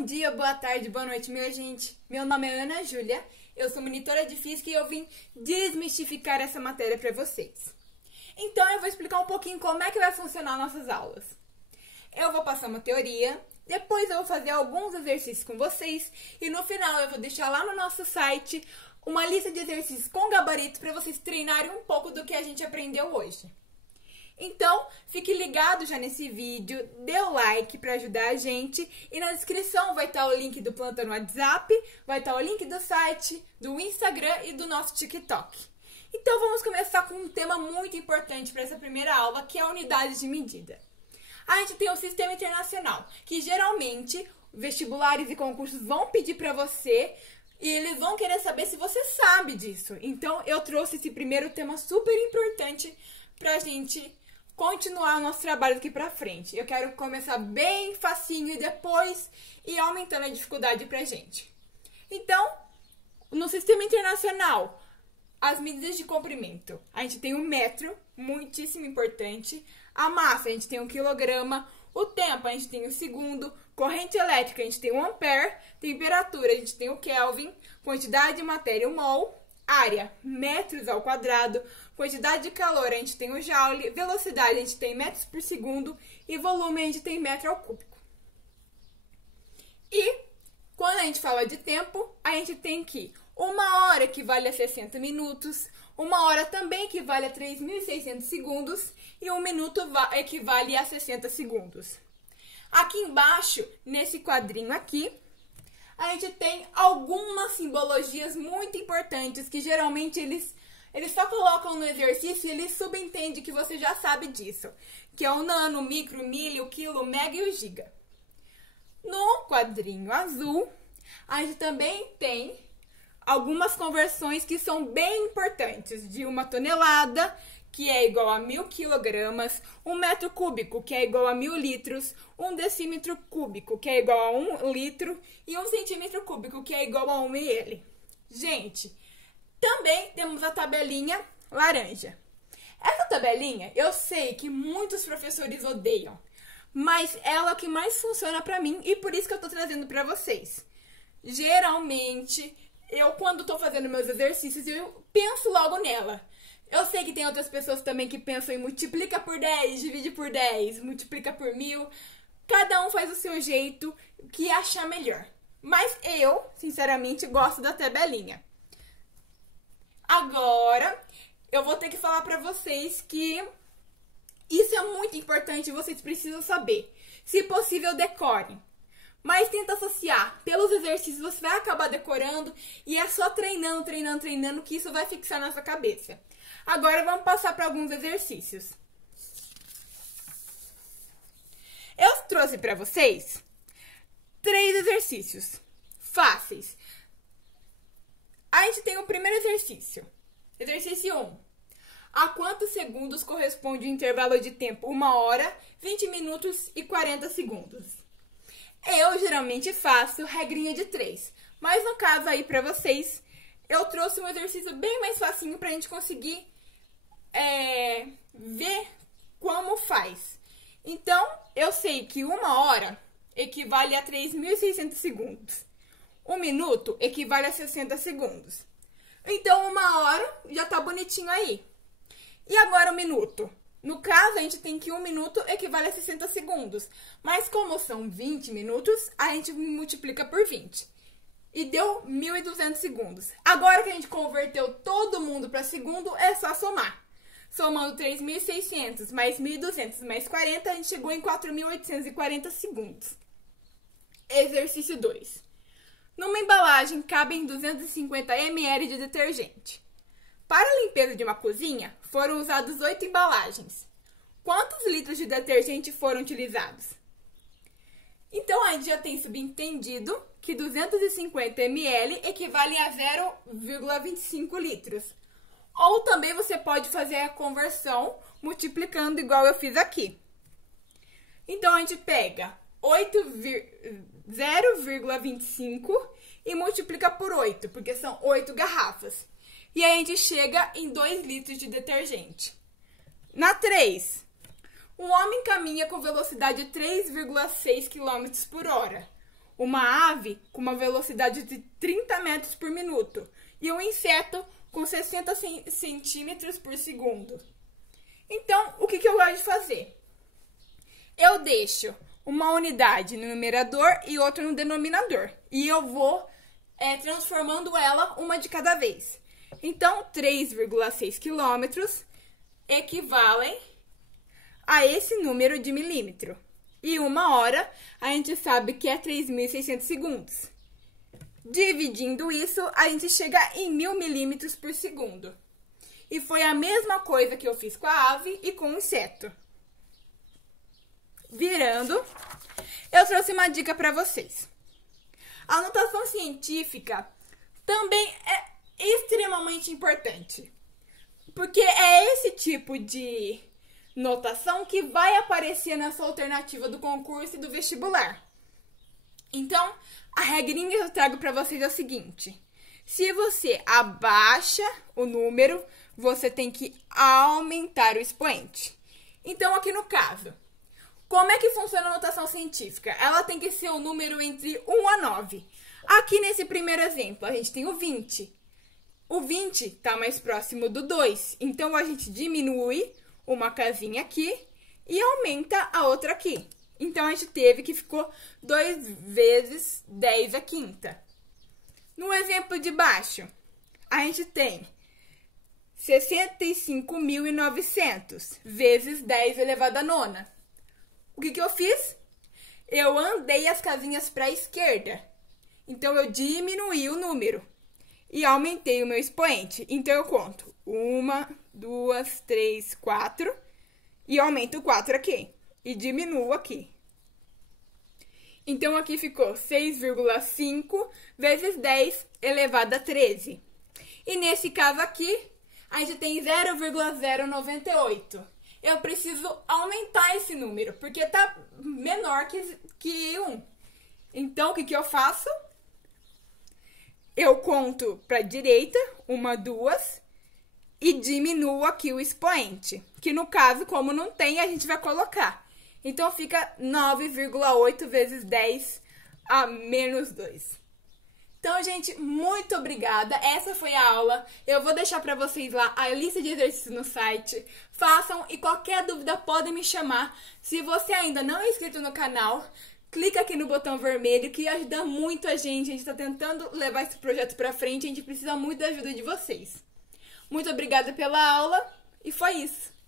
Bom dia, boa tarde, boa noite, minha gente. Meu nome é Ana Júlia, eu sou monitora de Física e eu vim desmistificar essa matéria para vocês. Então eu vou explicar um pouquinho como é que vai funcionar nossas aulas. Eu vou passar uma teoria, depois eu vou fazer alguns exercícios com vocês e no final eu vou deixar lá no nosso site uma lista de exercícios com gabarito para vocês treinarem um pouco do que a gente aprendeu hoje. Então, fique ligado já nesse vídeo, dê o like para ajudar a gente e na descrição vai estar o link do plantão no WhatsApp, vai estar o link do site, do Instagram e do nosso TikTok. Então, vamos começar com um tema muito importante para essa primeira aula, que é a unidade de medida. A gente tem o Sistema Internacional, que geralmente vestibulares e concursos vão pedir para você e eles vão querer saber se você sabe disso. Então, eu trouxe esse primeiro tema super importante para a gente continuar o nosso trabalho aqui pra frente. Eu quero começar bem facinho e depois ir aumentando a dificuldade pra gente. Então, no Sistema Internacional, as medidas de comprimento. A gente tem o metro, muitíssimo importante. A massa, a gente tem o quilograma. O tempo, a gente tem o segundo. Corrente elétrica, a gente tem o ampere. Temperatura, a gente tem o Kelvin. Quantidade de matéria, o mol. Área, metros ao quadrado. Quantidade de calor, a gente tem o joule. Velocidade, a gente tem metros por segundo. E volume, a gente tem metro ao cúbico. E, quando a gente fala de tempo, a gente tem que 1 hora equivale a 60 minutos. 1 hora também equivale a 3.600 segundos. E 1 minuto equivale a 60 segundos. Aqui embaixo, nesse quadrinho aqui, a gente tem algumas simbologias muito importantes que geralmente eles só colocam no exercício e eles subentendem que você já sabe disso. Que é o nano, o micro, o milho, o quilo, o mega e o giga. No quadrinho azul, a gente também tem algumas conversões que são bem importantes. De 1 tonelada, que é igual a 1.000 quilogramas, 1 metro cúbico, que é igual a 1.000 litros, 1 decímetro cúbico, que é igual a 1 litro, e 1 centímetro cúbico, que é igual a 1 ml. Gente, também temos a tabelinha laranja. Essa tabelinha, eu sei que muitos professores odeiam, mas ela é o que mais funciona pra mim e por isso que eu tô trazendo pra vocês. Geralmente, eu quando tô fazendo meus exercícios, eu penso logo nela. Eu sei que tem outras pessoas também que pensam em multiplica por 10, divide por 10, multiplica por 1.000. Cada um faz o seu jeito, que achar melhor. Mas eu, sinceramente, gosto da tabelinha. Agora, eu vou ter que falar pra vocês que isso é muito importante e vocês precisam saber. Se possível, decorem. Mas tenta associar. Pelos exercícios você vai acabar decorando e é só treinando, treinando, treinando que isso vai fixar na sua cabeça. Agora vamos passar para alguns exercícios. Eu trouxe para vocês 3 exercícios fáceis. A gente tem o primeiro exercício. Exercício 1. A quantos segundos corresponde o intervalo de tempo? 1 hora, 20 minutos e 40 segundos. Eu geralmente faço regrinha de 3. Mas no caso aí para vocês, eu trouxe um exercício bem mais facinho para a gente conseguir ver como faz. Então, eu sei que 1 hora equivale a 3.600 segundos. 1 minuto equivale a 60 segundos. Então, 1 hora já tá bonitinho aí. E agora 1 minuto? No caso, a gente tem que 1 minuto equivale a 60 segundos. Mas como são 20 minutos, a gente multiplica por 20. E deu 1.200 segundos. Agora que a gente converteu todo mundo para segundo, é só somar. Somando 3.600 mais 1.200 mais 40, a gente chegou em 4.840 segundos. Exercício 2. Numa embalagem cabem 250 ml de detergente. Para a limpeza de uma cozinha, foram usadas 8 embalagens. Quantos litros de detergente foram utilizados? Então, a gente já tem subentendido que 250 ml equivale a 0,25 litros. Ou também você pode fazer a conversão multiplicando igual eu fiz aqui. Então, a gente pega 0,25 e multiplica por 8, porque são 8 garrafas. E aí a gente chega em 2 litros de detergente. Na 3, um homem caminha com velocidade de 3,6 km por hora. uma ave com uma velocidade de 30 metros por minuto e um inseto com 60 centímetros por segundo. Então, o que eu gosto de fazer? Eu deixo uma unidade no numerador e outra no denominador. E eu vou transformando ela uma de cada vez. Então, 3,6 quilômetros equivalem a esse número de milímetro. E 1 hora, a gente sabe que é 3.600 segundos. Dividindo isso, a gente chega em 1.000 milímetros por segundo. E foi a mesma coisa que eu fiz com a ave e com o inseto. Virando, eu trouxe uma dica para vocês. A notação científica também é extremamente importante, porque é esse tipo de notação que vai aparecer na sua alternativa do concurso e do vestibular. Então, a regrinha que eu trago para vocês é o seguinte: se você abaixa o número, você tem que aumentar o expoente. Então, aqui no caso, como é que funciona a notação científica? Ela tem que ser o número entre 1 a 9. Aqui nesse primeiro exemplo, a gente tem o 20. O 20 está mais próximo do 2. Então, a gente diminui uma casinha aqui e aumenta a outra aqui. Então, a gente teve que ficou 2 vezes 10 à quinta. No exemplo de baixo, a gente tem 65.900 vezes 10 elevado à nona. O que eu fiz? Eu andei as casinhas para a esquerda. Então, eu diminuí o número e aumentei o meu expoente. Então, eu conto 1, 2, 3, 4 e aumento 4 aqui. E diminuo aqui. Então, aqui ficou 6,5 vezes 10 elevado a 13. E nesse caso aqui, a gente tem 0,098. Eu preciso aumentar esse número, porque tá menor que 1. Então, o que eu faço? Eu conto para a direita, 1, 2, e diminuo aqui o expoente. Que no caso, como não tem, a gente vai colocar. Então, fica 9,8 vezes 10 a menos 2. Então, gente, muito obrigada. Essa foi a aula. Eu vou deixar para vocês lá a lista de exercícios no site. Façam e qualquer dúvida podem me chamar. Se você ainda não é inscrito no canal, clica aqui no botão vermelho que ajuda muito a gente. A gente está tentando levar esse projeto para frente. A gente precisa muito da ajuda de vocês. Muito obrigada pela aula e foi isso.